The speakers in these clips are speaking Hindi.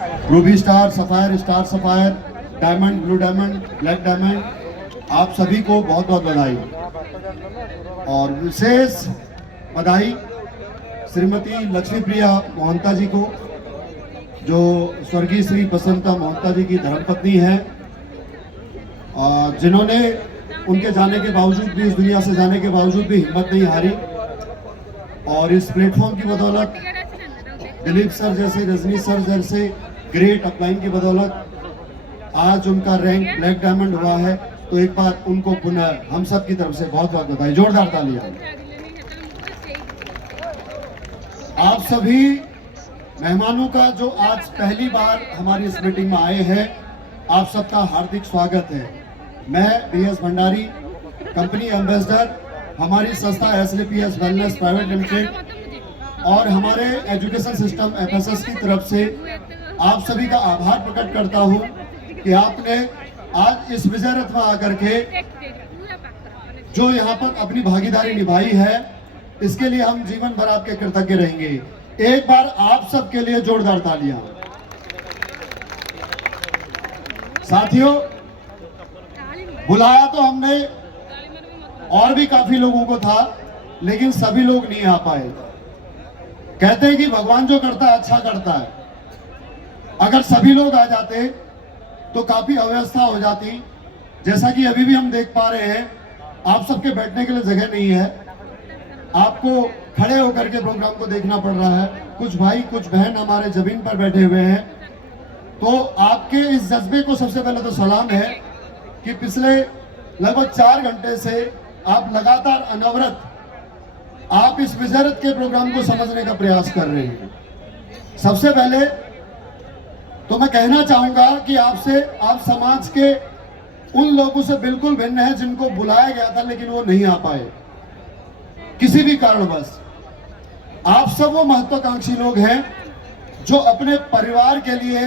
Ruby star sapphire, diamond, blue diamond, black diamond, आप सभी को बहुत बहुत बधाई। और विशेष बधाई श्रीमती लक्ष्मी प्रिया मोहंता जी को, जो स्वर्गीय श्री बसंता मोहंता जी की धर्मपत्नी है, जिन्होंने उनके जाने के बावजूद भी, इस दुनिया से जाने के बावजूद भी हिम्मत नहीं हारी और इस प्लेटफॉर्म की बदौलत, दिलीप सर जैसे, रजनी सर जैसे ग्रेट अपलाइन की बदौलत आज उनका रैंक ब्लैक डायमंड हुआ है। तो एक बार उनको पुनः हम सब की तरफ से बहुत बहुत बधाई, जोरदार तालियां। आप सभी मेहमानों का जो आज पहली बार हमारी इस मीटिंग में आए हैं, आप सबका हार्दिक स्वागत है। मैं BS भंडारी, कंपनी एम्बेसडर, हमारी संस्था SLPS वेलनेस प्राइवेट लिमिटेड और हमारे एजुकेशन सिस्टम FSS की तरफ से आप सभी का आभार प्रकट करता हूं कि आपने आज इस विजय रथ में आकर के जो यहाँ पर अपनी भागीदारी निभाई है, इसके लिए हम जीवन भर आपके कृतज्ञ रहेंगे। एक बार आप सबके लिए जोरदार तालियां। साथियों, बुलाया तो हमने और भी काफी लोगों को था, लेकिन सभी लोग नहीं आ पाए। कहते हैं कि भगवान जो करता है अच्छा करता है। अगर सभी लोग आ जाते तो काफी अव्यवस्था हो जाती। जैसा कि अभी भी हम देख पा रहे हैं, आप सबके बैठने के लिए जगह नहीं है, आपको खड़े होकर के प्रोग्राम को देखना पड़ रहा है। कुछ भाई कुछ बहन हमारे जमीन पर बैठे हुए हैं। तो आपके इस जज्बे को सबसे पहले तो सलाम है कि पिछले लगभग 4 घंटे से आप लगातार अनवरत आप इस विजय रथ के प्रोग्राम को समझने का प्रयास कर रहे हैं। सबसे पहले तो मैं कहना चाहूंगा कि आपसे, आप समाज के उन लोगों से बिल्कुल भिन्न है जिनको बुलाया गया था लेकिन वो नहीं आ पाए किसी भी कारणवश। आप सब वो महत्वाकांक्षी लोग हैं जो अपने परिवार के लिए,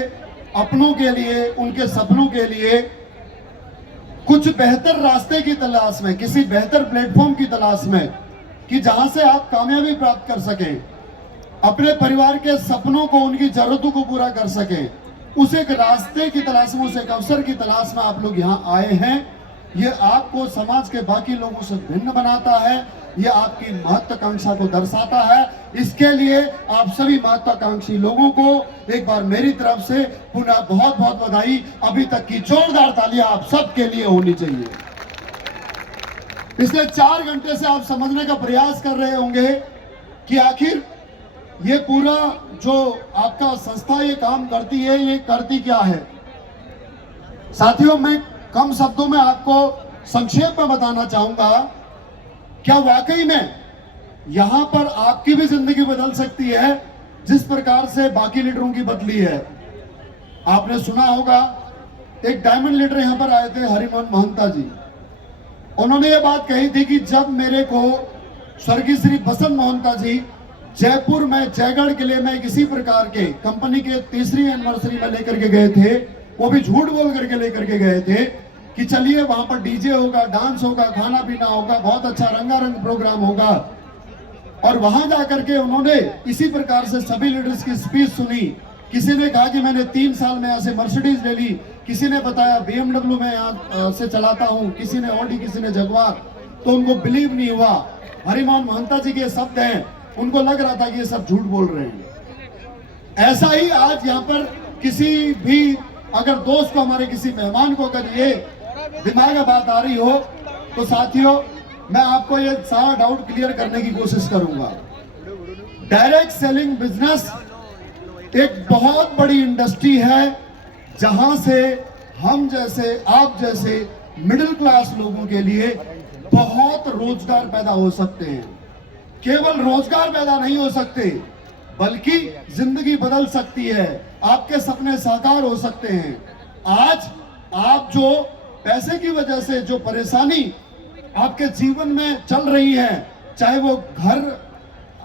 अपनों के लिए, उनके सपनों के लिए कुछ बेहतर रास्ते की तलाश में, किसी बेहतर प्लेटफॉर्म की तलाश में कि जहां से आप कामयाबी प्राप्त कर सकें, अपने परिवार के सपनों को, उनकी जरूरतों को पूरा कर सकें, उस एक रास्ते की तलाश में, उस एक अवसर की तलाश में आप लोग यहां आए हैं। ये आपको समाज के बाकी लोगों से भिन्न बनाता है, ये आपकी महत्वाकांक्षा को दर्शाता है। इसके लिए आप सभी महत्वाकांक्षी लोगों को एक बार मेरी तरफ से पुनः बहुत बहुत बधाई। अभी तक की जोरदार तालियां आप सबके लिए होनी चाहिए। पिछले 4 घंटे से आप समझने का प्रयास कर रहे होंगे कि आखिर ये पूरा जो आपका संस्था ये काम करती है, ये करती क्या है। साथियों, मैं कम शब्दों में आपको संक्षेप में बताना चाहूंगा, क्या वाकई में यहां पर आपकी भी जिंदगी बदल सकती है जिस प्रकार से बाकी लीडरों की बदली है। आपने सुना होगा, एक डायमंड लीडर यहां पर आए थे, हरिमोहन महंता जी। उन्होंने ये बात कही थी कि जब मेरे को स्वर्गीय श्री बसंत मोहंता जी जयपुर में जयगढ़ किले में किसी प्रकार के कंपनी के 3री एनिवर्सरी में लेकर के गए थे, वो भी झूठ बोल करके लेकर के गए थे कि चलिए वहां पर डीजे होगा, डांस होगा, खाना पीना होगा, बहुत अच्छा रंगारंग प्रोग्राम होगा। और वहां जाकर के उन्होंने इसी प्रकार से सभी लीडर्स की स्पीच सुनी। किसी ने कहा कि मैंने 3 साल में ऐसे मर्सिडीज ले ली, किसी ने बताया BMW में यहाँ से चलाता हूँ, किसी ने ऑडी, किसी ने जगुआर। तो उनको बिलीव नहीं हुआ। हरिमोहन महंता जी के शब्द हैं, उनको लग रहा था कि ये सब झूठ बोल रहे हैं। ऐसा ही आज यहाँ पर किसी भी अगर दोस्त को, हमारे किसी मेहमान को अगर ये दिमाग में बात आ रही हो, तो साथियों मैं आपको ये सारा डाउट क्लियर करने की कोशिश करूंगा। डायरेक्ट सेलिंग बिजनेस एक बहुत बड़ी इंडस्ट्री है जहां से हम जैसे, आप जैसे मिडिल क्लास लोगों के लिए बहुत रोजगार पैदा हो सकते हैं। केवल रोजगार पैदा नहीं हो सकते, बल्कि जिंदगी बदल सकती है, आपके सपने साकार हो सकते हैं। आज आप जो पैसे की वजह से जो परेशानी आपके जीवन में चल रही है, चाहे वो घर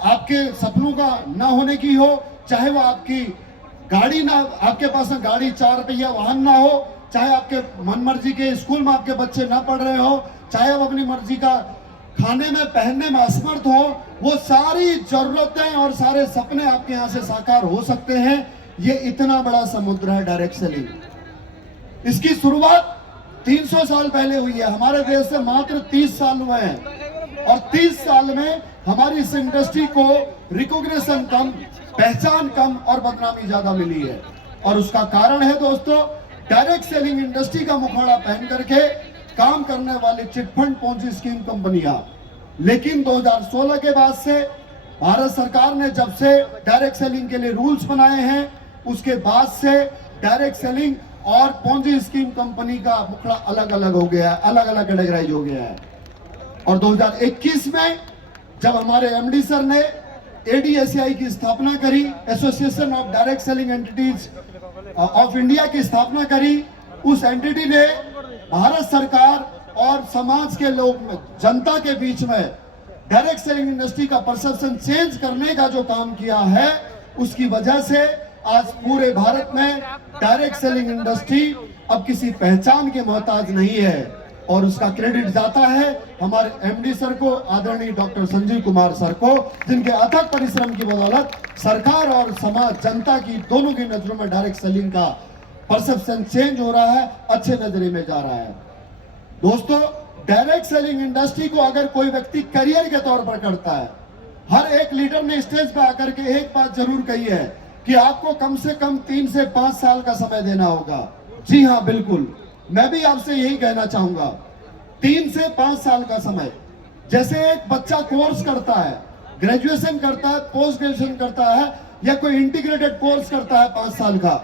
आपके सपनों का ना होने की हो, चाहे वो आपकी गाड़ी ना, आपके पास ना गाड़ी 4 पहिया वाहन ना हो, चाहे आपके मनमर्जी के स्कूल में आपके बच्चे ना पढ़ रहे हो, चाहे आप अपनी मर्जी का खाने में, पहनने में असमर्थ हो, वो सारी जरूरतें और सारे सपने आपके यहाँ से साकार हो सकते हैं ये इतना बड़ा समुद्र है डायरेक्ट सेलिंग। इसकी शुरुआत 300 साल पहले हुई है, हमारे देश से मात्र 30 साल हुए हैं और 30 साल में हमारी इस इंडस्ट्री को रिकॉग्निशन कम, पहचान कम और बदनामी ज्यादा मिली है। और उसका कारण है दोस्तों, डायरेक्ट सेलिंग इंडस्ट्री का मुखौड़ा पहन करके काम करने वाली चिटफंड पोंजी स्कीम कंपनियां। लेकिन 2016 के बाद से भारत सरकार ने जब से डायरेक्ट सेलिंग के लिए रूल्स बनाए हैं, उसके बाद से डायरेक्ट सेलिंग और पोंजी स्कीम कंपनी का मुखड़ा अलग अलग हो गया है, अलग अलग कैटेगराइज हो गया है। और 2021 में जब हमारे एमडी सर ने एडीएसआई की स्थापना करी, association of direct selling entities of India की स्थापना करी, उस एंटिटी ने भारत सरकार और समाज के लोग में, जनता के बीच में डायरेक्ट सेलिंग इंडस्ट्री का परसेप्शन चेंज करने का जो काम किया है, उसकी वजह से आज पूरे भारत में डायरेक्ट सेलिंग इंडस्ट्री अब किसी पहचान के मोहताज नहीं है। और उसका क्रेडिट जाता है हमारे एमडी सर को, आदरणीय डॉक्टर संजीव कुमार सर को, जिनके अथक परिश्रम की बदौलत सरकार और समाज, जनता की दोनों की नजरों में डायरेक्ट सेलिंग का परसेप्शन चेंज हो रहा है, अच्छे नजरिए में जा रहा है। दोस्तों, डायरेक्ट सेलिंग इंडस्ट्री को अगर कोई व्यक्ति करियर के तौर पर करता है, हर एक लीडर ने स्टेज पे आकर के एक बात जरूर कही है कि आपको कम से कम 3 से 5 साल का समय देना होगा। जी हाँ, बिल्कुल, मैं भी आपसे यही कहना चाहूंगा, 3 से 5 साल का समय। जैसे एक बच्चा कोर्स करता है, ग्रेजुएशन करता है, पोस्ट ग्रेजुएशन करता है या कोई इंटीग्रेटेड कोर्स करता है 5 साल का,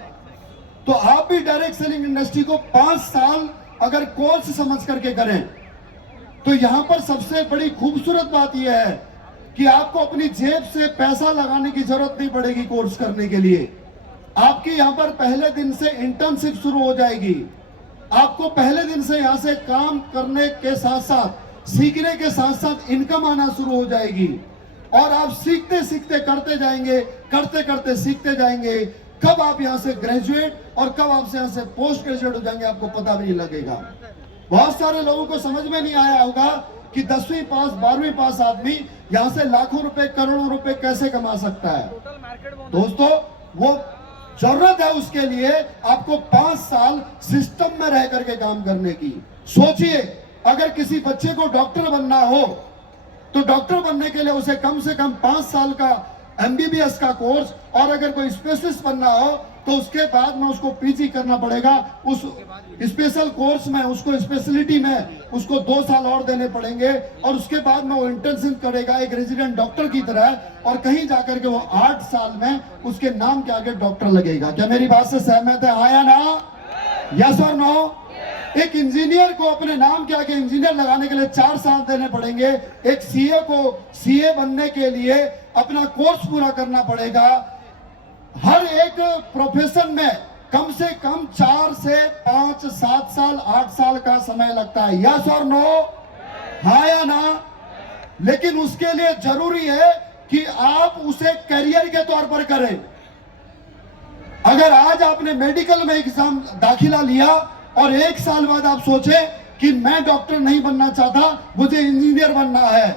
तो आप भी डायरेक्ट सेलिंग इंडस्ट्री को 5 साल अगर कोर्स समझ करके करें, तो यहां पर सबसे बड़ी खूबसूरत बात यह है कि आपको अपनी जेब से पैसा लगाने की जरूरत नहीं पड़ेगी कोर्स करने के लिए। आपकी यहां पर पहले दिन से इंटर्नशिप शुरू हो जाएगी। आपको पहले दिन से यहां से काम करने के साथ साथ, सीखने के साथ साथ इनकम आना शुरू हो जाएगी और आप सीखते सीखते करते जाएंगे, करते करते सीखते जाएंगे। कब आप यहां से ग्रेजुएट और कब आप यहां से पोस्ट ग्रेजुएट हो जाएंगे, आपको पता भी नहीं लगेगा। बहुत सारे लोगों को समझ में नहीं आया होगा कि 10वीं पास, 12वीं पास आदमी यहां से लाखों रुपए, करोड़ों रुपए कैसे कमा सकता है। दोस्तों, वो जरूरत है उसके लिए आपको 5 साल सिस्टम में रह करके काम करने की। सोचिए, अगर किसी बच्चे को डॉक्टर बनना हो तो डॉक्टर बनने के लिए उसे कम से कम 5 साल का एमबीबीएस का कोर्स, और अगर कोई स्पेशलिस्ट बनना हो तो उसके बाद में उसको पीजी करना पड़ेगा। उस स्पेशल कोर्स में, उसको स्पेशलिटी में उसको 2 साल और देने पड़ेंगे और उसके बाद में वो इंटर्नशिप करेगा एक रेजिडेंट डॉक्टर की तरह, और कहीं जाकर के वो 8 साल में उसके नाम के आगे डॉक्टर लगेगा। क्या मेरी बात से सहमत है? हाँ या ना? यस और नो? एक इंजीनियर को अपने नाम के आगे इंजीनियर लगाने के लिए 4 साल देने पड़ेंगे। एक सीए को सीए बनने के लिए अपना कोर्स पूरा करना पड़ेगा। हर एक प्रोफेशन में कम से कम 4 से 5, 7 साल, 8 साल का समय लगता है। यस और नो? हाँ या ना? लेकिन उसके लिए जरूरी है कि आप उसे करियर के तौर पर करें। अगर आज आपने मेडिकल में एग्जाम दाखिला लिया और 1 साल बाद आप सोचे कि मैं डॉक्टर नहीं बनना चाहता, मुझे इंजीनियर बनना है,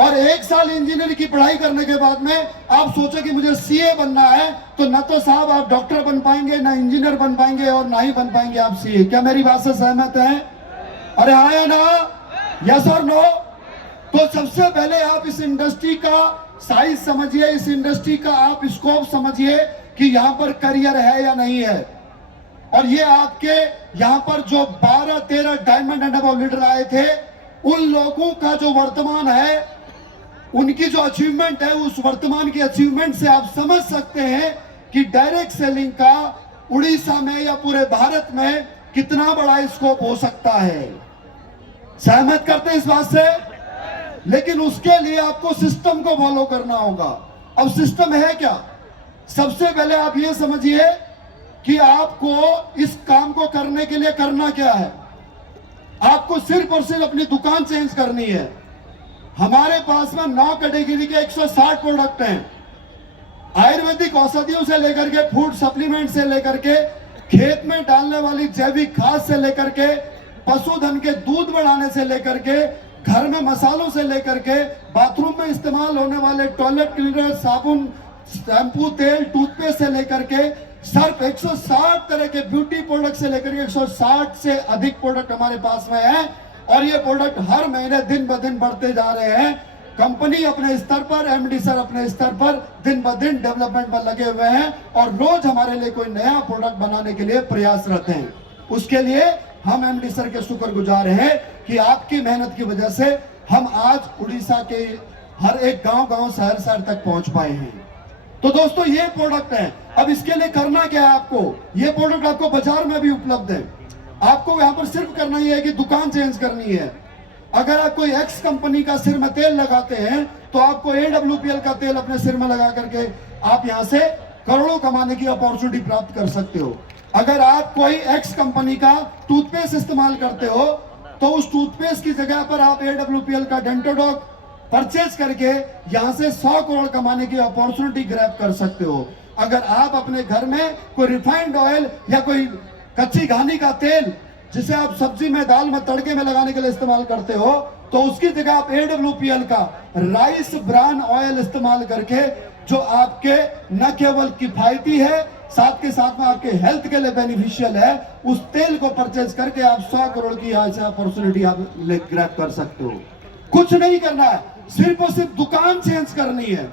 और 1 साल इंजीनियर की पढ़ाई करने के बाद में आप सोचे कि मुझे सीए बनना है, तो न तो साहब आप डॉक्टर बन पाएंगे, ना इंजीनियर बन पाएंगे, और ना ही बन पाएंगे आप सीए। क्या मेरी बात से सहमत हैं? अरे हाँ या ना? यस और नो? तो सबसे पहले आप इस इंडस्ट्री का साइज समझिए, इस इंडस्ट्री का आप स्कोप समझिए कि यहां पर करियर है या नहीं है। और ये आपके यहां पर जो 12-13 डायमंड एंड अबव लीडर आए थे, उन लोगों का जो वर्तमान है, उनकी जो अचीवमेंट है, उस वर्तमान की अचीवमेंट से आप समझ सकते हैं कि डायरेक्ट सेलिंग का उड़ीसा में या पूरे भारत में कितना बड़ा स्कोप हो सकता है। सहमत करते हैं इस बात से? लेकिन उसके लिए आपको सिस्टम को फॉलो करना होगा। अब सिस्टम है क्या? सबसे पहले आप ये समझिए कि आपको इस काम को करने के लिए करना क्या है। आपको सिर्फ और सिर्फ अपनी दुकान चेंज करनी है। हमारे पास में 9 कैटेगरी के 160 प्रोडक्ट हैं। आयुर्वेदिक औषधियों से लेकर के फूड सप्लीमेंट से लेकर के खेत में डालने वाली जैविक खाद से लेकर के पशुधन के दूध बढ़ाने से लेकर के घर में मसालों से लेकर के बाथरूम में इस्तेमाल होने वाले टॉयलेट क्लीनर, साबुन, शैम्पू, तेल, टूथपेस्ट से लेकर के सर्फ 160 तरह के ब्यूटी प्रोडक्ट से लेकर के 160 से अधिक प्रोडक्ट हमारे पास में है और ये प्रोडक्ट हर महीने दिन ब दिन बढ़ते जा रहे हैं। कंपनी अपने स्तर पर, एमडी सर अपने स्तर पर दिन ब दिन डेवलपमेंट में लगे हुए हैं और रोज हमारे लिए कोई नया प्रोडक्ट बनाने के लिए प्रयासरत हैं। उसके लिए हम एमडी सर के शुक्रगुजार हैं कि आपकी मेहनत की वजह से हम आज उड़ीसा के हर एक गांव-गांव, शहर-शहर तक पहुंच पाए हैं। तो दोस्तों ये प्रोडक्ट है। अब इसके लिए करना क्या है आपको? ये प्रोडक्ट आपको बाजार में भी उपलब्ध है। आपको यहाँ पर सिर्फ करना ही है कि दुकान चेंज करनी है। अगर आप कोई एक्स कंपनी का सिर में तेल लगाते हैं तो आपको AWPL का तेल अपने सिर में लगा करके आप यहाँ से करोड़ों कमाने की अपॉर्चुनिटी प्राप्त कर सकते हो। अगर आप कोई एक्स कंपनी का टूथपेस्ट इस्तेमाल करते हो तो उस टूथपेस्ट की जगह पर आप AWPL का डेंटोडॉक परचेज करके यहां से 100 करोड़ कमाने की अपॉर्चुनिटी ग्रैब कर सकते हो। अगर आप अपने घर में कोई रिफाइंड ऑयल या कोई कच्ची घानी का तेल जिसे आप सब्जी में, दाल में, तड़के में लगाने के लिए इस्तेमाल करते हो तो उसकी जगह आप AWPL का राइस ब्रान ऑयल इस्तेमाल करके जो आपके न केवल किफायती है साथ के साथ में आपके हेल्थ के लिए बेनिफिशियल है, उस तेल को परचेज करके आप 100 करोड़ की अपॉर्चुनिटी आप ग्रैब कर सकते हो। कुछ नहीं करना है, सिर्फ और सिर्फ दुकान चेंज करनी है।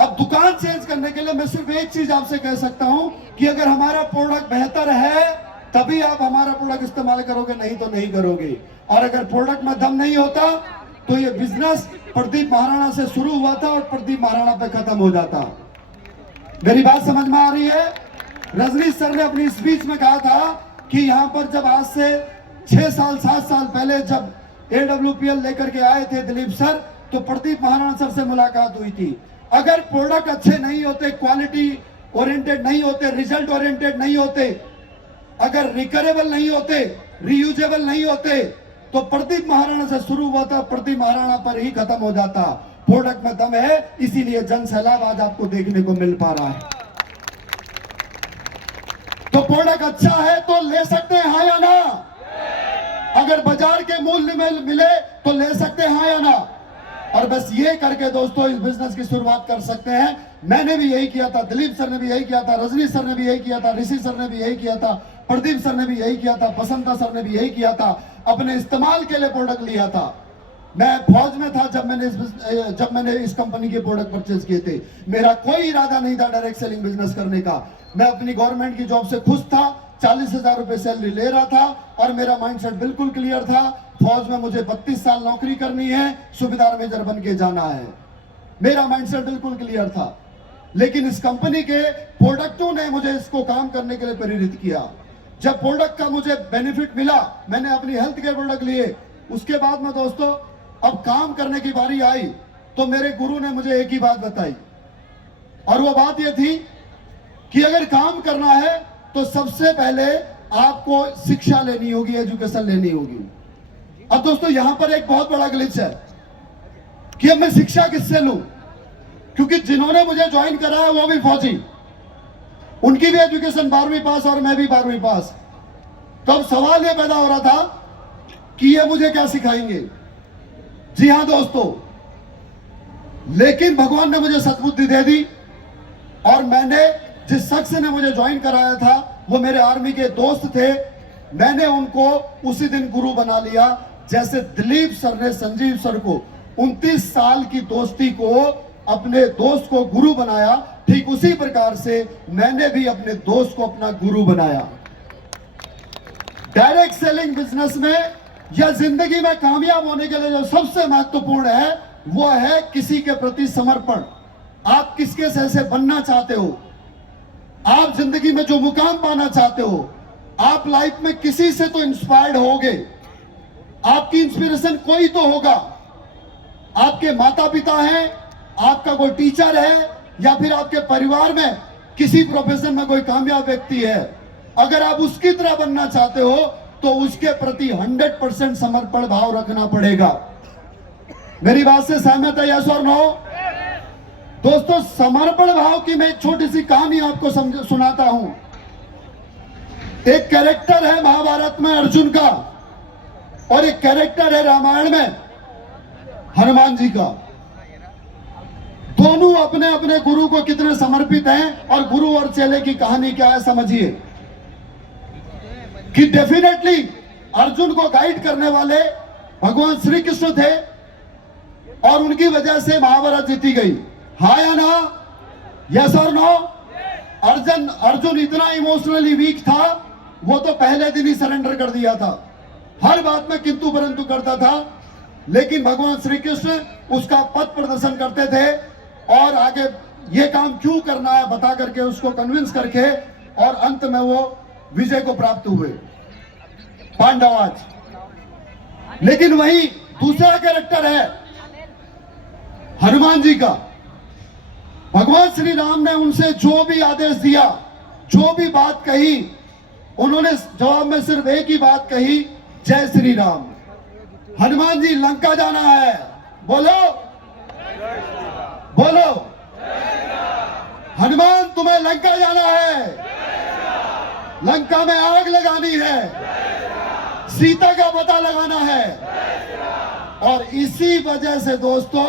अब दुकान चेंज करने के लिए मैं सिर्फ एक चीज आपसे कह सकता हूं कि अगर हमारा प्रोडक्ट बेहतर है तभी आप हमारा प्रोडक्ट इस्तेमाल करोगे, नहीं तो नहीं करोगे। और अगर प्रोडक्ट में दम नहीं होता तो ये बिजनेस प्रदीप महाराणा से शुरू हुआ था और प्रदीप महाराणा पे खत्म हो जाता। मेरी बात समझ में आ रही है? रजनीश सर ने अपनी स्पीच में कहा था कि यहां पर जब आज से 6 साल 7 साल पहले जब AWPL लेकर के आए थे दिलीप सर तो प्रदीप महाराणा सर से मुलाकात हुई थी। अगर प्रोडक्ट अच्छे नहीं होते, क्वालिटी ओरिएंटेड नहीं होते, रिजल्ट ओरिएंटेड नहीं होते, अगर रिकरेबल नहीं होते, रीयूजेबल नहीं होते तो प्रदीप महाराणा से शुरू हुआ था, प्रदीप महाराणा पर ही खत्म हो जाता। प्रोडक्ट में दम है, इसीलिए जन सैलाब आज आपको देखने को मिल पा रहा है। तो प्रोडक्ट अच्छा है तो ले सकते हैं, हाँ या ना? अगर बाजार के मूल्य में मिले तो ले सकते हैं, हाँ या ना? और बस ये करके दोस्तों इस बिजनेस की शुरुआत कर सकते हैं। मैंने भी यही किया था, दिलीप सर ने भी यही किया था, रजनीश सर ने भी यही किया था, ऋषि सर ने भी यही किया था, प्रदीप सर ने भी यही किया था, बसंता सर ने भी यही किया था। अपने इस्तेमाल के लिए प्रोडक्ट लिया था। मैं फौज में था जब मैंने इस कंपनी के प्रोडक्ट परचेज किए थे। मेरा कोई इरादा नहीं था डायरेक्ट सेलिंग बिजनेस करने का। मैं अपनी गवर्नमेंट की जॉब से खुश था, 40,000 रुपए सैलरी ले रहा था और मेरा माइंडसेट बिल्कुल क्लियर था। फौज में मुझे 32 साल नौकरी करनी है, सूबेदार मेजर बन के जाना है। मेरा माइंडसेट बिल्कुल क्लियर था। लेकिन इस कंपनी के प्रोडक्टों ने मुझे इसको काम करने के लिए प्रेरित किया। जब प्रोडक्ट का मुझे बेनिफिट मिला, मैंने अपनी हेल्थ के प्रोडक्ट लिए। उसके बाद में दोस्तों अब काम करने की बारी आई तो मेरे गुरु ने मुझे एक ही बात बताई और वो बात ये थी कि अगर काम करना है तो सबसे पहले आपको शिक्षा लेनी होगी, एजुकेशन लेनी होगी। अब दोस्तों यहां पर एक बहुत बड़ा ग्लिच है कि अब मैं शिक्षा किससे लूं, क्योंकि जिन्होंने मुझे ज्वाइन करा है वो भी फौजी, उनकी भी एजुकेशन 12वीं पास और मैं भी 12वीं पास। तो अब सवाल ये पैदा हो रहा था कि ये मुझे क्या सिखाएंगे। जी हां दोस्तों, लेकिन भगवान ने मुझे सद्बुद्धि दे दी और मैंने जिस शख्स ने मुझे ज्वाइन कराया था वो मेरे आर्मी के दोस्त थे। मैंने उनको उसी दिन गुरु बना लिया। जैसे दिलीप सर ने संजीव सर को 29 साल की दोस्ती को अपने दोस्त को गुरु बनाया, ठीक उसी प्रकार से मैंने भी अपने दोस्त को अपना गुरु बनाया। डायरेक्ट सेलिंग बिजनेस में या जिंदगी में कामयाब होने के लिए जो सबसे महत्वपूर्ण है वो है किसी के प्रति समर्पण। आप किसके से बनना चाहते हो, आप जिंदगी में जो मुकाम पाना चाहते हो, आप लाइफ में किसी से तो इंस्पायर्ड होगे। आपकी इंस्पिरेशन कोई तो होगा। आपके माता पिता हैं, आपका कोई टीचर है या फिर आपके परिवार में किसी प्रोफेशन में कोई कामयाब व्यक्ति है। अगर आप उसकी तरह बनना चाहते हो तो उसके प्रति 100% समर्पण भाव रखना पड़ेगा। मेरी बात से सहमत है, यस और नो? दोस्तों समर्पण भाव की मैं एक छोटी सी कहानी आपको सुनाता हूं। एक कैरेक्टर है महाभारत में अर्जुन का और एक कैरेक्टर है रामायण में हनुमान जी का। दोनों अपने अपने गुरु को कितने समर्पित हैं, और गुरु और चेले की कहानी क्या है समझिए कि डेफिनेटली अर्जुन को गाइड करने वाले भगवान श्री कृष्ण थे, और उनकी वजह से महाभारत जीती गई। हाँ या ना, यस और नो? अर्जुन इतना इमोशनली वीक था, वो तो पहले दिन ही सरेंडर कर दिया था, हर बात में किंतु परंतु करता था, लेकिन भगवान श्री कृष्ण उसका पथ प्रदर्शन करते थे और आगे ये काम क्यों करना है बता करके उसको कन्विंस करके, और अंत में वो विजय को प्राप्त हुए पांडव आज। लेकिन वही दूसरा कैरेक्टर है हनुमान जी का। भगवान श्री राम ने उनसे जो भी आदेश दिया, जो भी बात कही, उन्होंने जवाब में सिर्फ एक ही बात कही, जय श्री राम। हनुमान जी लंका जाना है, बोलो बोलो, हनुमान तुम्हें लंका जाना है, लंका में आग लगानी है, सीता का पता लगाना है। और इसी वजह से दोस्तों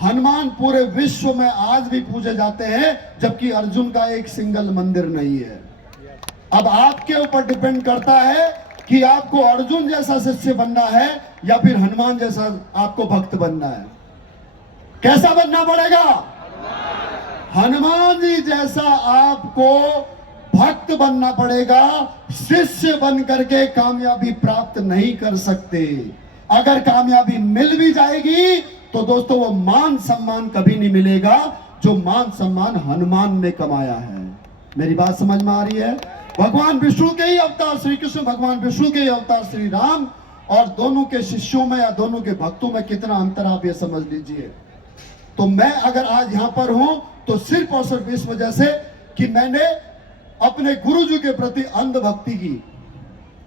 हनुमान पूरे विश्व में आज भी पूजे जाते हैं, जबकि अर्जुन का एक सिंगल मंदिर नहीं है। अब आपके ऊपर डिपेंड करता है कि आपको अर्जुन जैसा शिष्य बनना है या फिर हनुमान जैसा आपको भक्त बनना है। कैसा बनना पड़ेगा? हनुमान जी जैसा आपको भक्त बनना पड़ेगा। शिष्य बन करके कामयाबी प्राप्त नहीं कर सकते। अगर कामयाबी मिल भी जाएगी तो दोस्तों वो मान सम्मान कभी नहीं मिलेगा जो मान सम्मान हनुमान ने कमाया है। मेरी बात समझ में आ रही है? भगवान विष्णु के ही अवतार श्री कृष्ण, भगवान विष्णु के ही अवतार श्री राम, और दोनों के शिष्यों में या दोनों के भक्तों में कितना अंतर आप ये समझ लीजिए। तो मैं अगर आज यहां पर हूं तो सिर्फ और सिर्फ इस वजह से कि मैंने अपने गुरुजी के प्रति अंध भक्ति की,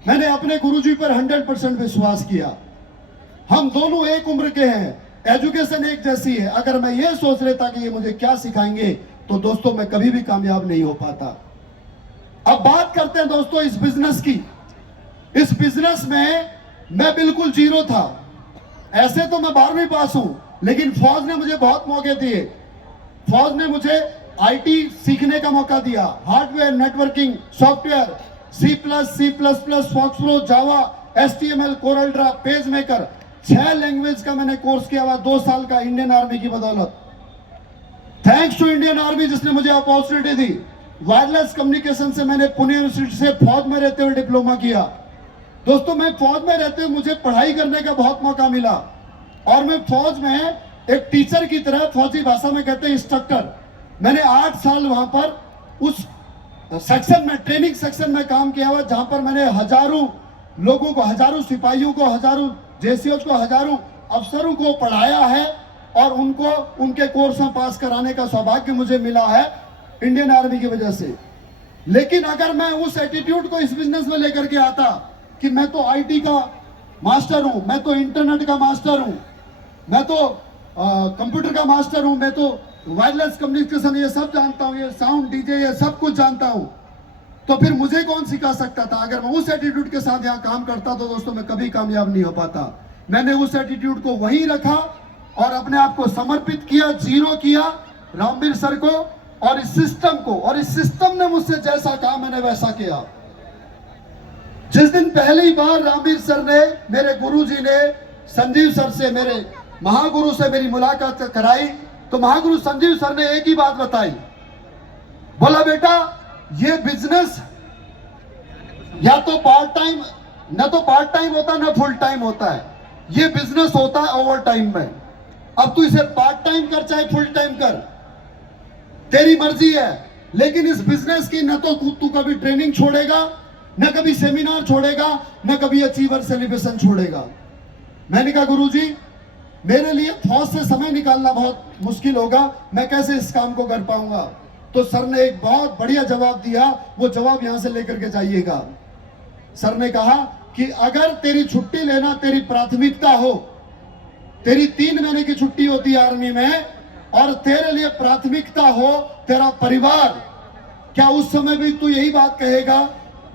मैंने अपने गुरुजी पर 100% विश्वास किया। हम दोनों एक उम्र के हैं, एजुकेशन एक जैसी है। अगर मैं ये सोच लेता कि ये मुझे क्या सिखाएंगे तो दोस्तों मैं कभी भी कामयाब नहीं हो पाता। अब बात करते हैं दोस्तों इस बिजनेस की। इस बिजनेस में मैं बिल्कुल जीरो था। ऐसे तो मैं 12वीं पास हूं, लेकिन फौज ने मुझे बहुत मौके दिए। फौज ने मुझे आईटी सीखने का मौका दिया, हार्डवेयर, नेटवर्किंग, सॉफ्टवेयर, C++, फॉक्सट्रो, जावा, HTML, Corel Draw, page maker, 6 language का मैंने कोर्स किया हुआ 2 साल का इंडियन आर्मी की बदौलत। थैंक्स टू इंडियन आर्मी जिसने मुझे अपॉर्चुनिटी दी। वायरलेस कम्युनिकेशन से मैंने पुणे यूनिवर्सिटी से फौज में रहते हुए डिप्लोमा किया। दोस्तों मैं फौज में रहते हुए मुझे पढ़ाई करने का बहुत मौका मिला, और मैं फौज में एक टीचर की तरह, फौजी भाषा में कहते हैं इंस्ट्रक्टर, मैंने 8 साल वहां पर उस सेक्शन में, ट्रेनिंग सेक्शन में काम किया हुआ, जहां पर मैंने हजारों लोगों को, हजारों सिपाहियों को, हजारों जेसीओ को, हजारों अफसरों को पढ़ाया है, और उनको उनके कोर्स में पास कराने का सौभाग्य मुझे मिला है इंडियन आर्मी की वजह से। लेकिन अगर मैं उस एटीट्यूड को इस बिजनेस में लेकर के आता कि मैं तो आईटी का मास्टर हूं, मैं तो इंटरनेट का मास्टर हूं, मैं तो कंप्यूटर का मास्टर हूं, मैं तो वायरलेस कम्युनिकेशन ये सब जानता हूं, ये साउंड, डीजे, ये सब कुछ जानता हूं, तो फिर मुझे कौन सिखा सकता था? अगर मैं उस एटीट्यूड के साथ यहाँ काम करता तो दोस्तों मैं कभी कामयाब नहीं हो पाता। मैंने उस एटीट्यूड को वहीं रखा और अपने आप को समर्पित किया, जीरो किया रामवीर सर को और इस सिस्टम को, और इस सिस्टम ने मुझसे जैसा कहा मैंने वैसा किया। जिस दिन पहली बार रामवीर सर ने, मेरे गुरुजी ने संजीव सर से, मेरे महागुरु से मेरी मुलाकात कराई, तो महागुरु संजीव सर ने एक ही बात बताई, बोला बेटा ये बिजनेस या तो पार्ट टाइम, ना तो पार्ट टाइम होता ना फुल टाइम होता है, ये बिजनेस होता है ओवर टाइम में। अब तू इसे पार्ट टाइम कर चाहे फुल टाइम कर, तेरी मर्जी है, लेकिन इस बिजनेस की न तो तू कभी ट्रेनिंग छोड़ेगा, न कभी सेमिनार छोड़ेगा, न कभी अचीवर सेलिब्रेशन छोड़ेगा। मैंने कहा गुरुजी मेरे लिए फौज से समय निकालना बहुत मुश्किल होगा, मैं कैसे इस काम को कर पाऊंगा? तो सर ने एक बहुत बढ़िया जवाब दिया, वो जवाब यहां से लेकर के जाइएगा। सर ने कहा कि अगर तेरी छुट्टी लेना तेरी प्राथमिकता हो, तेरी 3 महीने की छुट्टी होती है आर्मी में, और तेरे लिए प्राथमिकता हो तेरा परिवार, क्या उस समय भी तू यही बात कहेगा?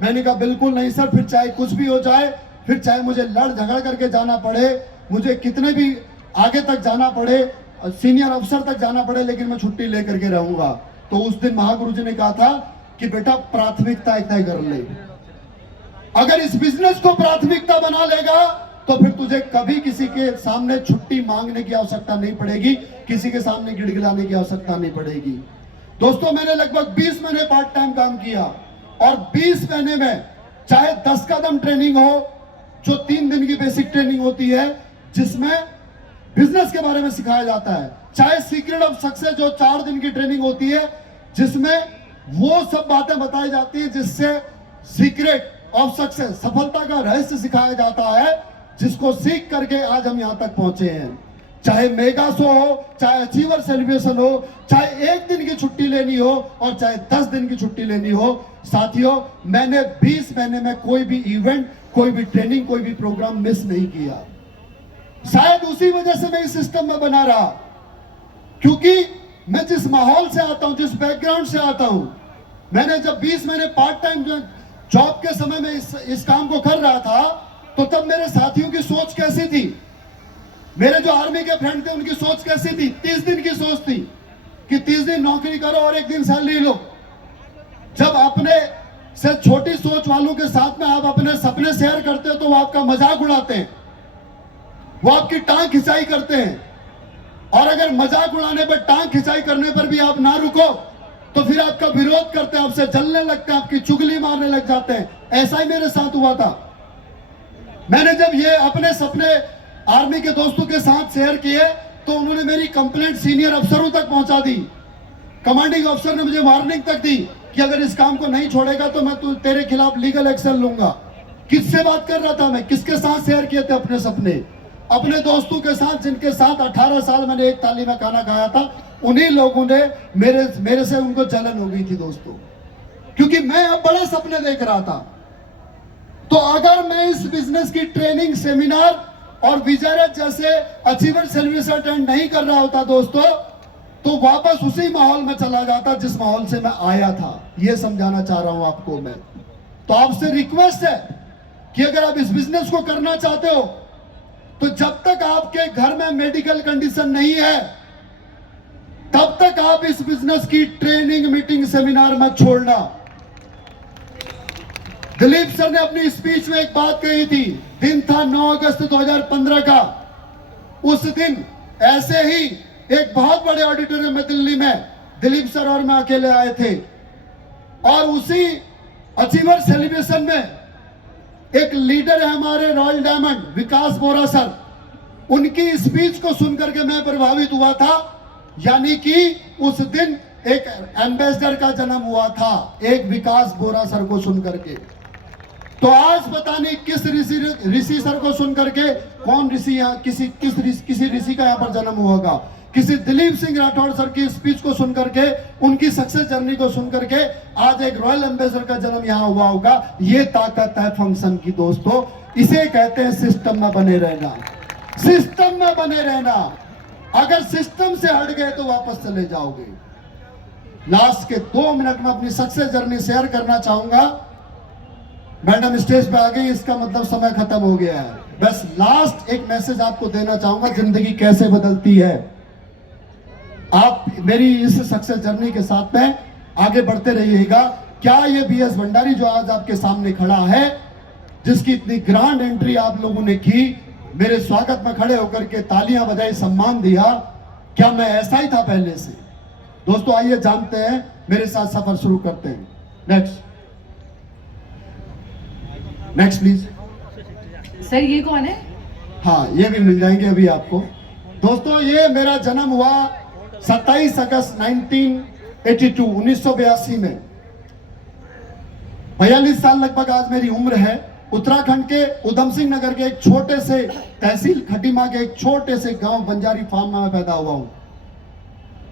मैंने कहा बिल्कुल नहीं सर, फिर चाहे कुछ भी हो जाए, फिर चाहे मुझे लड़ झगड़ करके जाना पड़े, मुझे कितने भी आगे तक जाना पड़े, सीनियर अफसर तक जाना पड़े लेकिन मैं छुट्टी लेकर के रहूंगा। तो उस दिन महागुरु जी ने कहा था कि बेटा प्राथमिकता तय कर ले, अगर इस बिजनेस को प्राथमिकता बना लेगा तो फिर तुझे कभी किसी के सामने छुट्टी मांगने की आवश्यकता नहीं पड़ेगी, किसी के सामने गिड़गिड़ाने की आवश्यकता नहीं पड़ेगी। दोस्तों मैंने लगभग 20 महीने पार्ट टाइम काम किया और 20 महीने में चाहे 10 कदम ट्रेनिंग हो जो 3 दिन की बेसिक ट्रेनिंग होती है जिसमें बिजनेस के बारे में सिखाया जाता है, चाहे सीक्रेट ऑफ सक्सेस जो 4 दिन की ट्रेनिंग होती है जिसमें वो सब बातें बताई जाती है जिससे सीक्रेट ऑफ सक्सेस सफलता का रहस्य सिखाया जाता है, जिसको सीख करके आज हम यहां तक पहुंचे हैं। चाहे मेगा शो हो, चाहे अचीवर सेलिब्रेशन हो, चाहे 1 दिन की छुट्टी लेनी हो और चाहे 10 दिन की छुट्टी लेनी हो, साथियों मैंने 20 महीने में कोई भी इवेंट, कोई भी ट्रेनिंग, कोई भी प्रोग्राम मिस नहीं किया। शायद उसी वजह से मैं इस सिस्टम में बना रहा, क्योंकि मैं जिस माहौल से आता हूं, जिस बैकग्राउंड से आता हूं, मैंने जब 20 महीने पार्ट टाइम जॉब के समय में इस काम को कर रहा था तो तब मेरे साथियों की सोच कैसी थी, मेरे जो आर्मी के फ्रेंड थे उनकी सोच कैसी थी। 30 दिन की सोच थी कि 30 दिन नौकरी करो और 1 दिन सैलरी लो। जब अपने से छोटी सोच वालों के साथ में आप अपने सपने शेयर करते हो तो वो आपका मजाक उड़ाते हैं, वो आपकी टांग खिंचाई करते हैं, और अगर मजाक उड़ाने पर, टांग खिंचाई करने पर भी आप ना रुको तो फिर आपका विरोध करते हैं, आपसे जलने लगते हैं, आपकी चुगली मारने लग जाते हैं। ऐसा ही मेरे साथ हुआ था। मैंने जब ये अपने सपने आर्मी के दोस्तों के साथ शेयर किए तो उन्होंने मेरी कंप्लेंट सीनियर अफसरों तक पहुंचा दी। कमांडिंग अफसर ने मुझे वार्निंग तक दी कि अगर इस काम को नहीं छोड़ेगा तो मैं तेरे खिलाफ लीगल एक्शन लूंगा। किससे बात कर रहा था मैं, किसके साथ शेयर किए थे अपने सपने? अपने दोस्तों के साथ, जिनके साथ 18 साल मैंने एक थाली में खाना खाया था। उन्हीं लोगों ने मेरे से उनको जलन हो गई थी दोस्तों, क्योंकि मैं अब बड़े सपने देख रहा था। तो अगर मैं इस बिजनेस की ट्रेनिंग, सेमिनार और विजयरथ जैसे अचीवर सर्विस अटेंड नहीं कर रहा होता दोस्तों, तो वापस उसी माहौल में चला जाता जिस माहौल से मैं आया था। ये समझाना चाह रहा हूं आपको मैं। तो आपसे रिक्वेस्ट है कि अगर आप इस बिजनेस को करना चाहते हो तो जब तक आपके घर में मेडिकल कंडीशन नहीं है तब तक आप इस बिजनेस की ट्रेनिंग, मीटिंग, सेमिनार मत छोड़ना। दिलीप सर ने अपनी स्पीच में एक बात कही थी। दिन था 9 अगस्त 2015 का। उस दिन ऐसे ही एक बहुत बड़े ऑडिटोरियम में दिल्ली में दिलीप सर और मैं अकेले आए थे, और उसी अचीवर सेलिब्रेशन में एक लीडर है हमारे रॉयल डायमंड, विकास बोरा सर, उनकी स्पीच को सुनकर के मैं प्रभावित हुआ था। यानी कि उस दिन एक एम्बेसडर का जन्म हुआ था, एक विकास बोरा सर को सुनकर के। तो आज पता नहीं किस ऋषि सर को सुनकर के, कौन ऋषि यहाँ, किसी ऋषि का यहाँ पर जन्म हुआ होगा। किसी दिलीप सिंह राठौड़ सर की स्पीच को सुनकर के, उनकी सक्सेस जर्नी को सुनकर के आज एक रॉयल एम्बेसडर का जन्म यहाँ हुआ होगा। ये ताकत है फंक्शन की दोस्तों। इसे कहते हैं सिस्टम में बने रहना। सिस्टम में बने रहना। अगर सिस्टम से हट गए तो वापस चले जाओगे। लास्ट के 2 मिनट में अपनी सक्सेस जर्नी शेयर करना चाहूंगा। मैडम स्टेज पे आ गई, इसका मतलब समय खत्म हो गया है। बस लास्ट एक मैसेज आपको देना चाहूंगा, जिंदगी कैसे बदलती है। आप मेरी इस सक्सेस जर्नी के साथ में आगे बढ़ते रहिएगा। क्या ये बीएस भंडारी जो आज आपके सामने खड़ा है, जिसकी इतनी ग्रांड एंट्री आप लोगों ने की, मेरे स्वागत में खड़े होकर के तालियां बजाई, सम्मान दिया, क्या मैं ऐसा ही था पहले से? दोस्तों आइए जानते हैं, मेरे साथ सफर शुरू करते हैं। Next please. सर ये कौन है? हाँ ये भी मिल जाएंगे अभी आपको। दोस्तों ये मेरा जन्म हुआ 27 अगस्त 1982 में। 42 साल लगभग आज मेरी उम्र है। उत्तराखंड के उधम सिंह नगर के एक छोटे से तहसील खटीमा के एक छोटे से गांव बंजारी फार्म में पैदा हुआ हूं।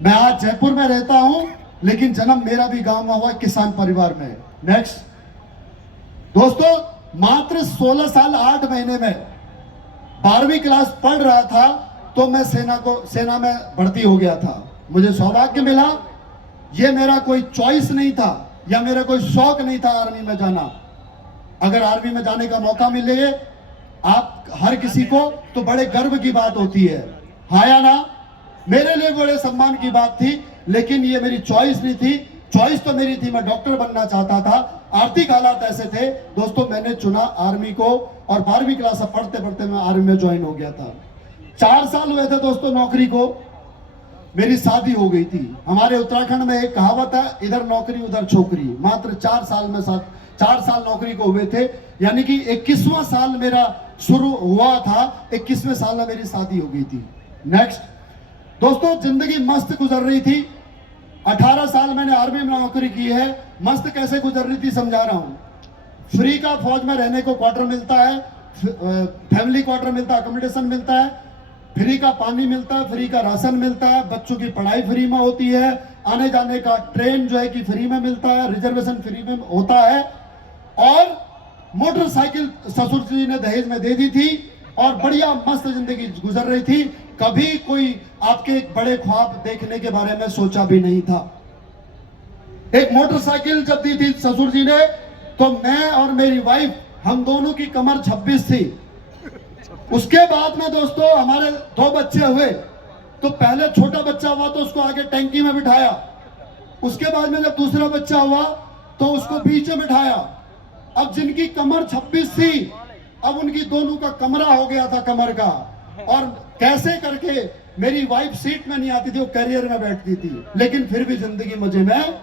मैं आज जयपुर में रहता हूं, लेकिन जन्म मेरा भी गांव में हुआ, किसान परिवार में। नेक्स्ट। दोस्तों मात्र 16 साल 8 महीने में 12वीं क्लास पढ़ रहा था तो मैं सेना में भर्ती हो गया था। मुझे सौभाग्य मिला। ये मेरा कोई चॉइस नहीं था या मेरा कोई शौक नहीं था आर्मी में जाना। अगर आर्मी में जाने का मौका मिले आप हर किसी को, तो बड़े गर्व की बात होती है, हाँ या ना? मेरे लिए बड़े सम्मान की बात थी, लेकिन ये मेरी चॉइस नहीं थी। चॉइस तो मेरी थी, मैं डॉक्टर बनना चाहता था, आर्थिक हालात ऐसे थे दोस्तों, मैंने चुना आर्मी को और 12वीं क्लास में पढ़ते पढ़ते मैं आर्मी में ज्वाइन हो गया था। 4 साल हुए थे दोस्तों नौकरी को, मेरी शादी हो गई थी। हमारे उत्तराखंड में एक कहावत है, इधर नौकरी उधर छोकरी। मात्र 4 साल नौकरी को हुए थे, यानी कि 21वां साल मेरा शुरू हुआ था, 21वें साल में मेरी शादी हो गई थी। नेक्स्ट दोस्तों, जिंदगी मस्त गुजर रही थी। 18 साल मैंने आर्मी में नौकरी की है। मस्त कैसे गुजर रही थी समझा रहा हूं। फ्री का फौज में रहने को क्वार्टर मिलता है, फैमिली क्वार्टर मिलता है, अकोमोडेशन मिलता है, फ्री का पानी मिलता है, फ्री का राशन मिलता है, बच्चों की पढ़ाई फ्री में होती है, आने जाने का ट्रेन जो है कि फ्री में मिलता है, रिजर्वेशन फ्री में होता है, और मोटरसाइकिल ससुर जी ने दहेज में दे दी थी और बढ़िया मस्त जिंदगी गुजर रही थी। कभी कोई आपके एक बड़े ख्वाब देखने के बारे में सोचा भी नहीं था। एक मोटरसाइकिल जब दी थी ससुर जी ने, तो मैं और मेरी वाइफ, हम दोनों की कमर 26 थी। उसके बाद में दोस्तों हमारे 2 बच्चे हुए, तो पहले छोटा बच्चा हुआ तो उसको आगे टैंकी में बिठाया, उसके बाद में जब दूसरा बच्चा हुआ तो उसको पीछे बिठाया। अब जिनकी कमर 26 थी, अब उनकी दोनों का कमरा हो गया था कमर का, और कैसे करके मेरी वाइफ सीट में नहीं आती थी, वो कैरियर में बैठती थी, लेकिन फिर भी जिंदगी मजे में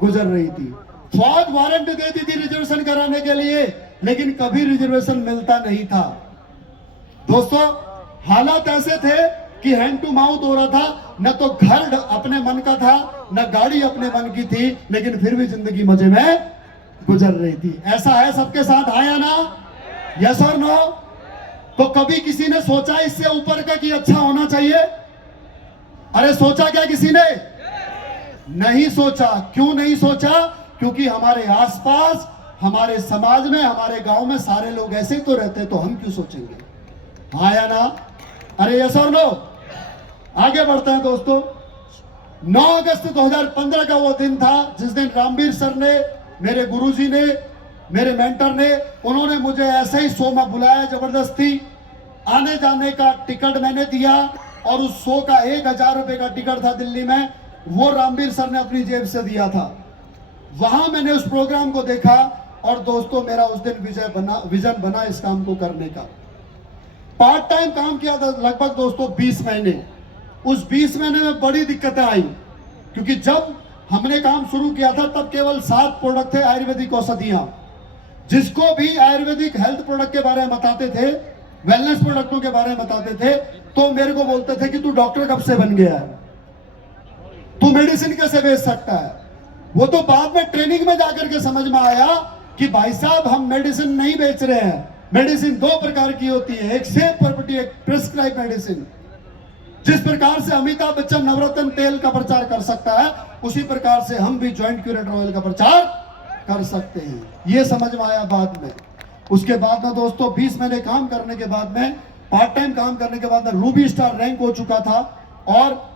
गुजर रही थी। फौज वारंट देती थी रिजर्वेशन कराने के लिए, लेकिन कभी रिजर्वेशन मिलता नहीं था। दोस्तों हालात ऐसे थे कि हैंड टू माउथ हो रहा था, न तो घर अपने मन का था, न गाड़ी अपने मन की थी, लेकिन फिर भी जिंदगी मजे में गुजर रही थी। ऐसा है सबके साथ, आया ना? यस और नो? तो कभी किसी ने सोचा इससे ऊपर का कि अच्छा होना चाहिए? अरे सोचा क्या किसी ने? नहीं सोचा। क्यों नहीं सोचा? क्योंकि हमारे आसपास, हमारे समाज में, हमारे गांव में सारे लोग ऐसे तो रहते, तो हम क्यों सोचेंगे? आया ना? अरे यस और नो? आगे बढ़ते हैं दोस्तों। 9 अगस्त 2015 का वो दिन था जिस दिन रामवीर सर ने, मेरे गुरुजी ने, मेरे मेंटर ने, उन्होंने मुझे ऐसे ही शो में बुलाया जबरदस्ती। आने जाने का टिकट मैंने दिया, और उस शो का 1000 रुपए का टिकट था दिल्ली में, वो रामवीर सर ने अपनी जेब से दिया था। वहां मैंने उस प्रोग्राम को देखा, और दोस्तों मेरा उस दिन विजन बना इस काम को करने का। पार्ट टाइम काम किया था लगभग दोस्तों 20 महीने। उस 20 महीने में बड़ी दिक्कतें आई, क्योंकि जब हमने काम शुरू किया था तब केवल 7 प्रोडक्ट थे आयुर्वेदिक औषधियां। जिसको भी आयुर्वेदिक हेल्थ प्रोडक्ट के बारे में बताते थे, वेलनेस प्रोडक्टों के बारे में बताते थे, तो मेरे को बोलते थे कि तू डॉक्टर कब से बन गया है, तू मेडिसिन कैसे बेच सकता है। वो तो बाद में ट्रेनिंग में जाकर के समझ में आया कि भाई साहब हम मेडिसिन नहीं बेच रहे हैं। मेडिसिन 2 प्रकार की होती है, एक सेफ प्रॉपर्टी, एक प्रिस्क्राइब मेडिसिन। जिस प्रकार से अमिताभ बच्चन नवरत्न तेल का प्रचार कर सकता है, उसी प्रकार से हम भी जॉइंट क्यूरेटर ऑयल का प्रचार कर सकते हैं। ये समझ में आया बाद में। उसके बाद में दोस्तों 20 महीने काम करने के बाद में, पार्ट टाइम काम करने के बाद में रूबी स्टार रैंक हो चुका था, और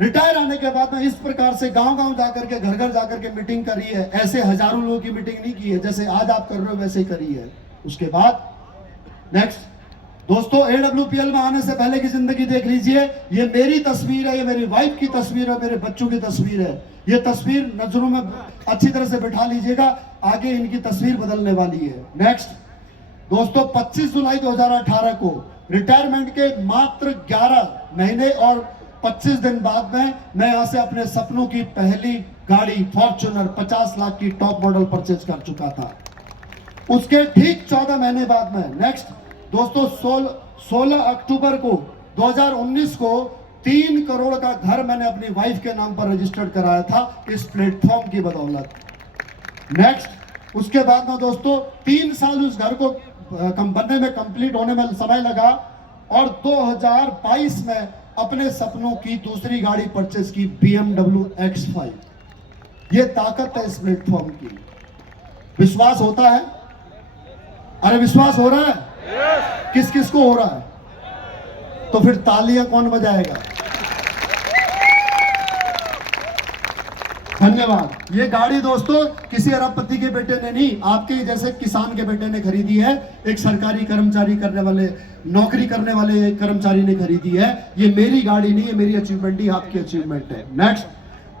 रिटायर आने के बाद में इस प्रकार से गांव-गांव जाकर के, घर घर जाकर के मीटिंग करी है। ऐसे हजारों लोगों की मीटिंग नहीं की है, जैसे आज आप कर रहे हो वैसे ही करी है। उसके बाद नेक्स्ट दोस्तों, AWPL में आने से पहले की जिंदगी देख लीजिए। ये मेरी तस्वीर है, ये मेरी वाइफ की तस्वीर है, मेरे बच्चों की तस्वीर है। ये तस्वीर नजरों में अच्छी तरह से बिठा लीजिएगा, आगे इनकी तस्वीर बदलने वाली है। नेक्स्ट दोस्तों, 25 जुलाई 2018 को रिटायरमेंट के मात्र 11 महीने और 25 दिन बाद में मैं यहाँ से अपने सपनों की पहली गाड़ी फॉर्च्यूनर 50 लाख की टॉप मॉडल परचेज कर चुका था। उसके ठीक 14 महीने बाद में नेक्स्ट दोस्तों 16 अक्टूबर को 2019 को 3 करोड़ का घर मैंने अपनी वाइफ के नाम पर रजिस्टर्ड कराया था, इस प्लेटफॉर्म की बदौलत। नेक्स्ट उसके बाद में दोस्तों 3 साल उस घर को बनने में, कंप्लीट होने में समय लगा, और 2022 में अपने सपनों की दूसरी गाड़ी परचेज की, BMW X5। ये ताकत है इस प्लेटफॉर्म की। विश्वास होता है? अरे विश्वास हो रहा है? किस किस को हो रहा है? तो फिर तालियां कौन बजाएगा? धन्यवाद। ये गाड़ी दोस्तों किसी अरबपति के बेटे ने नहीं, आपके जैसे किसान के बेटे ने खरीदी है। एक सरकारी कर्मचारी करने वाले, नौकरी करने वाले कर्मचारी ने खरीदी है। ये मेरी गाड़ी नहीं है, मेरी अचीवमेंट ही आपकी अचीवमेंट है। नेक्स्ट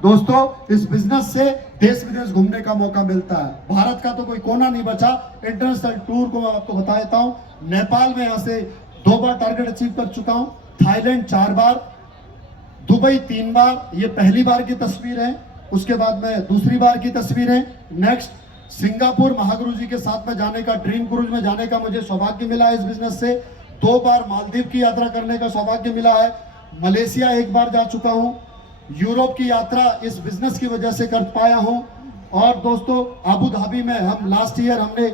दोस्तों, इस बिजनेस से देश विदेश घूमने का मौका मिलता है। भारत का तो कोई कोना नहीं बचा। इंटरनेशनल टूर को मैं आपको बता देता हूँ। नेपाल में यहाँ से 2 बार टारगेट अचीव कर चुका हूँ, थाईलैंड 4 बार, दुबई 3 बार। ये पहली बार की तस्वीर है, उसके बाद में दूसरी बार की तस्वीर है। नेक्स्ट, सिंगापुर महागुरु जी के साथ में जाने का, ड्रीम क्रूज में जाने का मुझे सौभाग्य मिला है इस बिजनेस से। 2 बार मालदीव की यात्रा करने का सौभाग्य मिला है। मलेशिया 1 बार जा चुका हूँ। यूरोप की यात्रा इस बिजनेस की वजह से कर पाया हूँ। और दोस्तों, अबू धाबी में हम लास्ट ईयर हमने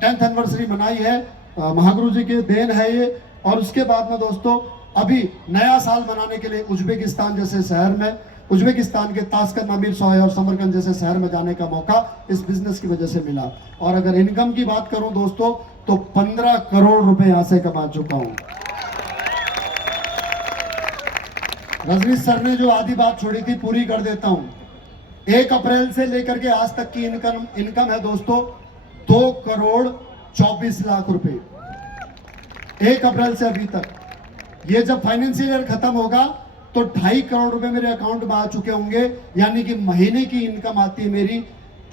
10th एनिवर्सरी मनाई है। महागुरु जी के देन है ये। और उसके बाद में दोस्तों, अभी नया साल मनाने के लिए उज्बेकिस्तान जैसे शहर में, उज्बेकिस्तान के ताशकंद, अमीर सोहे और समरकंद जैसे शहर में जाने का मौका इस बिजनेस की वजह से मिला। और अगर इनकम की बात करूं दोस्तों, तो 15 करोड़ रुपए यहां से कमा चुका हूं। रजनीश सर ने जो आधी बात छोड़ी थी पूरी कर देता हूं। 1 अप्रैल से लेकर के आज तक की इनकम है दोस्तों 2 करोड़ 24 लाख रुपए। 1 अप्रैल से अभी तक। ये जब फाइनेंशियल ईयर खत्म होगा तो 2.5 करोड़ रुपए मेरे अकाउंट में आ चुके होंगे। यानी कि महीने की इनकम आती है मेरी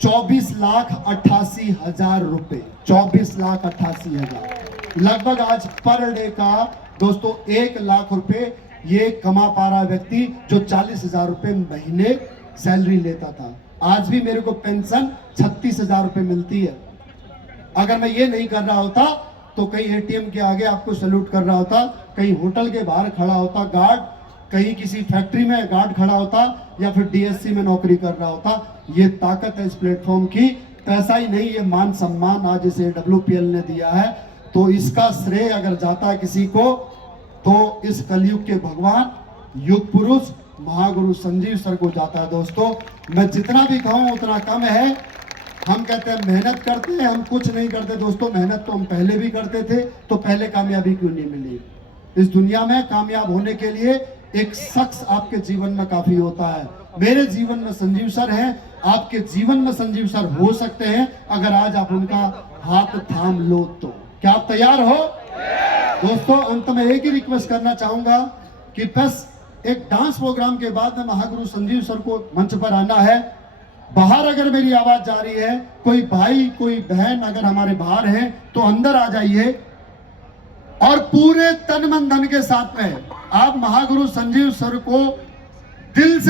24,88,000 रुपए। 24,88,000 लगभग आज पर डे का दोस्तों 1 लाख रुपए ये कमा पा रहा व्यक्ति जो 40,000 रुपए महीने सैलरी लेता था। आज भी मेरे को पेंशन 36,000 रुपए मिलती है। अगर मैं ये नहीं कर रहा होता तो कहीं एटीएम के आगे आपको सैल्यूट कर रहा होता, कहीं होटल के बाहर खड़ा होता गार्ड, कहीं किसी फैक्ट्री में गार्ड खड़ा होता, या फिर डीएससी में नौकरी कर रहा होता। ये ताकत है इस प्लेटफॉर्म की। पैसा ही नहीं, ये मान सम्मान आज इसे WPL ने दिया है। तो इसका श्रेय अगर जाता है किसी को तो इस कलयुग के भगवान, युग पुरुष महागुरु संजीव सर को जाता है। दोस्तों, मैं जितना भी कहूँ उतना कम है। हम कहते हैं मेहनत करते हैं, हम कुछ नहीं करते। दोस्तों, मेहनत तो हम पहले भी करते थे, तो पहले कामयाबी क्यों नहीं मिली? इस दुनिया में कामयाब होने के लिए एक शख्स आपके जीवन में काफी होता है। मेरे जीवन में संजीव सर हैं, आपके जीवन में संजीव सर हो सकते हैं अगर आज आप उनका हाथ थाम लो तो। क्या आप तैयार हो? दोस्तों, अंत में एक ही रिक्वेस्ट करना चाहूंगा कि बस एक डांस प्रोग्राम के बाद में महागुरु संजीव सर को मंच पर आना है। बाहर अगर मेरी आवाज जा रही है, कोई भाई कोई बहन अगर हमारे बाहर हैं तो अंदर आ जाइए और पूरे तन मन धन के साथ में आप महागुरु संजीव सर को दिल से